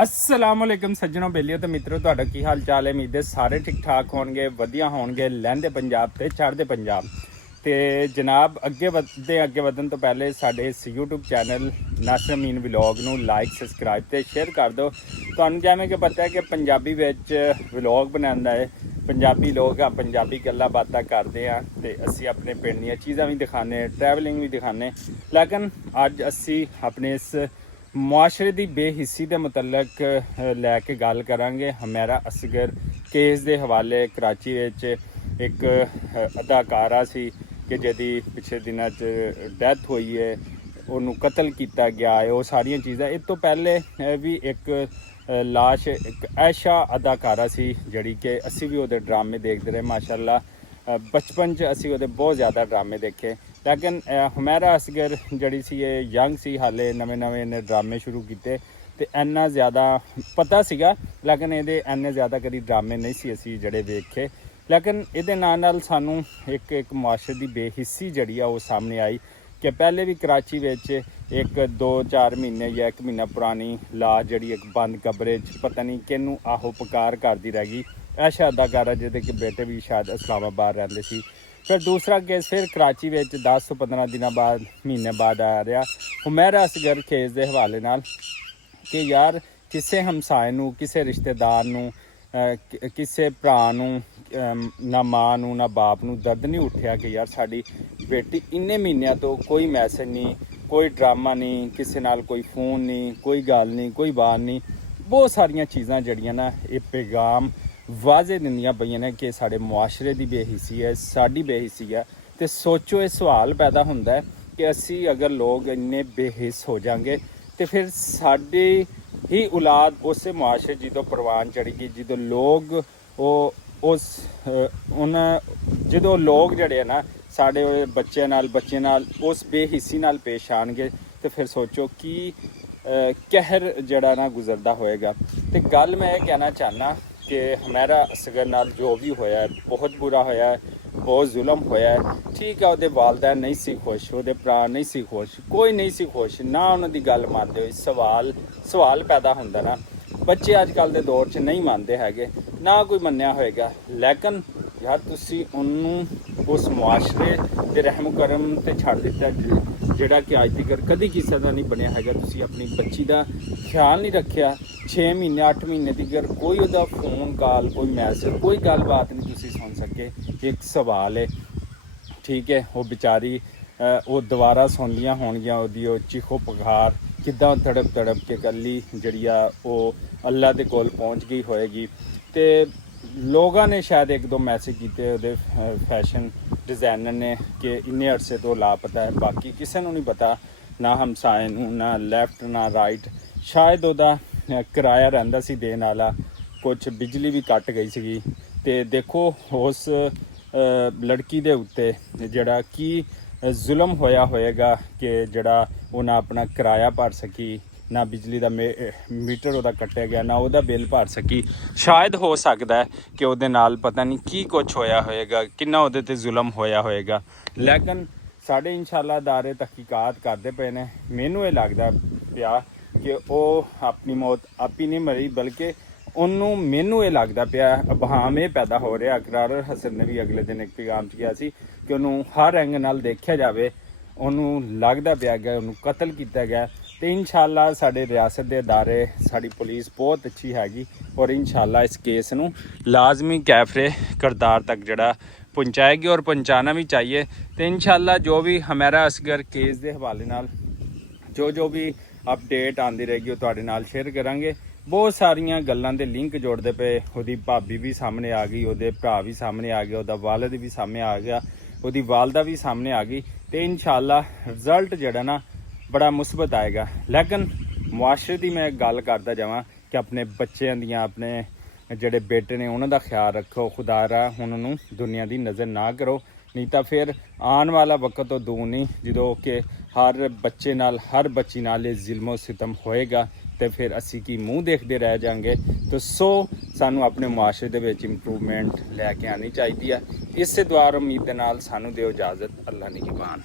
अस्सलामुअलैकुम सज्जनों बेलियो तो मित्रों ਤੁਹਾਡਾ ਕੀ ਹਾਲ ਚਾਲ ਹੈ। ਉਮੀਦ ਹੈ ਸਾਰੇ ਠੀਕ ਠਾਕ ਹੋਣਗੇ, ਵਧੀਆ ਹੋਣਗੇ। ਲਹਿੰਦੇ ਪੰਜਾਬ ਤੇ ਚੜ੍ਹਦੇ ਪੰਜਾਬ ਤੇ ਜਨਾਬ ਅੱਗੇ ਵਧਣ ਤੋਂ ਪਹਿਲੇ ਸਾਡੇ ਇਸ YouTube channel Nasir Amin vlog ਨੂੰ ਲਾਈਕ ਸਬਸਕ੍ਰਾਈਬ ਤੇ ਸ਼ੇਅਰ ਕਰ ਦਿਓ। ਤੁਹਾਨੂੰ ਜਿਵੇਂ ਕਿ ਪਤਾ ਹੈ ਕਿ ਪੰਜਾਬੀ ਵਿੱਚ ਵਲੌਗ ਬਣਾਉਂਦਾ ਹੈ ਪੰਜਾਬੀ ਲੋਕ ਆ, ਪੰਜਾਬੀ ਗੱਲਾਂ ਬਾਤਾਂ ਕਰਦੇ ਆ ਤੇ ਅਸੀਂ ਆਪਣੇ ਪਿੰਡ ਦੀਆਂ ਚੀਜ਼ਾਂ ਵੀ ਦਿਖਾਉਂਦੇ, ਟਰੈਵਲਿੰਗ ਵੀ ਦਿਖਾਉਂਦੇ। ਲੇਕਿਨ ਅੱਜ ਅਸੀਂ ਆਪਣੇ ਇਸ मुआशरे की बेहिस्सी के मुतलक लैके गल करांगे। हमेरा असगर केस के हवाले कराची एक अदाकारा सी कि जिहदी पिछले दिनों डैथ हुई है, उन्होंने कतल किया गया है, वो सारिया चीज़ां। इस तो पहले भी एक लाश एक ऐशा अदाकारा सी जिहड़ी कि असी भी वो ड्रामे देखते रहे। माशाअल्लाह बचपन च असी वो बहुत ज़्यादा ड्रामे देखे, लेकिन हुमैरा असगर जड़ी सी ये यंग सी, हाले नवे नवे ने ड्रामे शुरू किए तो इन्ना ज़्यादा पता सीगा, लेकिन ये इन्ने ज़्यादा कभी ड्रामे नहीं सी असी जड़े वेखे। लेकिन ये नाल सानू एक मुआशरे की बेहिस्सी जड़ी आ वो सामने आई कि पहले भी कराची विच एक 2-4 महीने या 1 महीना पुरानी लाश जड़ी एक बंद कमरे पता नहीं किनू आहो पुकार करती रह गई। ऐशा अदाकारा जिहदे कि बेटे भी शायद इस्लामाबाद रहंदे सी। फिर दूसरा केस फिर कराची में 10-15 दिन बाद महीने बाद आ रहा हुमैरा असगर केस के हवाले नाल कि यार किसी हमसाए नू, किसी रिश्तेदार नू, किसी भरा नू, ना माँ नू ना बाप नू दर्द नहीं उठिया कि यार साड़ी बेटी इन्ने महीनों तो कोई मैसेज नहीं, कोई ड्रामा नहीं, किसी नाल कोई फ़ोन नहीं, कोई गल नहीं, कोई बात नहीं। बहुत सारिया चीज़ां जड़ियां ना ये पैगाम वाजे दिंदियां पईयां ने कि साढ़े मुआशरे की बेहिस्सी है, साड़ी बेहिस्सी है। तो सोचो ये सवाल पैदा होंदा है कि असी अगर लोग इन्ने बेहिस हो जाएंगे तो फिर साड़ी ही औलाद उस मुआशरे जो परवान चढ़ेगी, जो लोग वो उस जो लोग जड़े ना साढ़े बच्चे नाल उस बेहिस्सी नाल पेश आएंगे तो फिर सोचो कि कहर जड़ा ना गुजरदा होएगा। तो गल मैं ये कहना चाहना कि हमारा असगर नाल जो भी होया है बहुत बुरा होया है, बहुत जुल्म होया है। ठीक है, वो वालदैन नहीं सी खुश, वो भरा नहीं सी खुश, कोई नहीं सी खुश, ना उन्होंने गल मानते हुए सवाल पैदा होंदा ना। बच्चे अजकल के दौर च नहीं मानते हैगे, ना कोई मन्निया होएगा। लेकिन यार तुसी उन्होंने उस मुआशरे के रहम करम ते छड़ दिता जिहड़ा कि अज तक कदी किसी का नहीं बनया हैगा। तुसी अपनी बच्ची का ख्याल नहीं रखिया, 6 महीने 8 महीने तक कोई उहदा फोन कॉल, कोई मैसेज, कोई गलबात नहीं तुसी सुन सके। एक सवाल है, ठीक है, वो बेचारी वो दोबारा सुनलियां होणगियां ओहदी वो चीखो पुकार किद्दां तड़प के कल्ली जिहड़ी आ वो अल्लाह दे कोल पहुँच गई होएगी। तो लोगों ने शायद 1-2 मैसेज किए उहदे फैशन डिज़ाइनर ने कि इन्ने अरसे तो लापता है, बाकी किसी को नहीं पता, ना हमसाए नूं, ना लैफ्ट ना राइट। शायद उहदा किराया रहिंदा सी देण वाला, कुछ बिजली भी कट गई सी। तो देखो उस लड़की दे उत्ते जिहड़ा कि जुल्म होया होएगा कि जिहड़ा उन्हें अपना किराया भर सकी, ना बिजली का मीटर उहदा कट्टिया गया, ना उहदा बिल भर सकी। शायद हो सकता है कि उहदे नाल पता नहीं की कुछ होया होएगा, किन्ना उहदे ते जुल्म होया होएगा। लेकिन साढ़े इंशाअल्लाह अदारे तहकीकात करते पे ने। मैनू ये लगता पिया कि वह अपनी मौत आप ही नहीं मरी, बल्कि उन्होंने मैनू ये लगता पिया अबहाम ये पैदा हो रहा। अकरार हसन ने भी अगले दिन एक पैगाम च किया कि उन्होंने हर एंग नाल देखा जाए, उन्होंने लगता पिया गया उन्होंने कतल किया गया। तो इंशाअल्लाह साढ़े रियासत के अदारे, साड़ी पुलिस बहुत अच्छी हैगी और इंशाअल्लाह इस केस नू लाजमी कैफरे करदार तक जड़ा पहुँचाएगी और पहुँचाना भी चाहिए। तो इंशाअल्लाह जो भी हमारा असगर केस के हवाले नाल जो भी अपडेट आती रहेगी वो तुहाडे नाल शेयर करांगे। बहुत सारिया गल्लां दे लिंक जोड़ते पे, उहदी भाभी भी सामने आ गई, उहदे भरा भी सामने आ गया, उहदा वालिद भी सामने आ गया, उहदी वालदा भी सामने आ गई। तो इंशाअल्लाह रिजल्ट जड़ा ना बड़ा मुस्बत आएगा। लेकिन मुआशरे की मैं गल करता जावां कि अपने बच्चों दियां, अपने जिहड़े बेटे ने उन्हों का ख्याल रखो। खुदारा उन्होंने दुनिया की नज़र ना करो, नहीं तो फिर आने वाला वक्त तो दूर नहीं जो कि हर बच्चे नाल, हर बच्ची नाल ये ज़ुल्म सितम होएगा। तो फिर असी की मुँह देखते रह जाएंगे। तो सानू अपने मुआशरे दे विच इंप्रूवमेंट लैके आनी चाहिए है। इस दुआ उम्मीद दे नाल सानू दिओ इजाज़त। अल्लाह निगहबान।